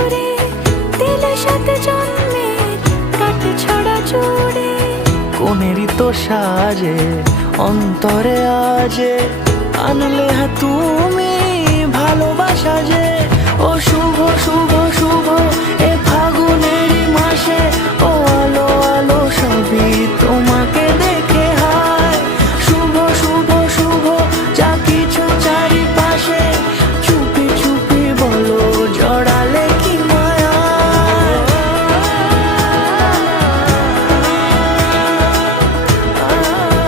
সুরে দিলে সাথে জন্মের কাট ছড়া জুড়ে। কোনেরই তো সাজে অন্তরে আজে আনলে তুমি ভালোবাসা যে। ও শুভ শুভ শুভ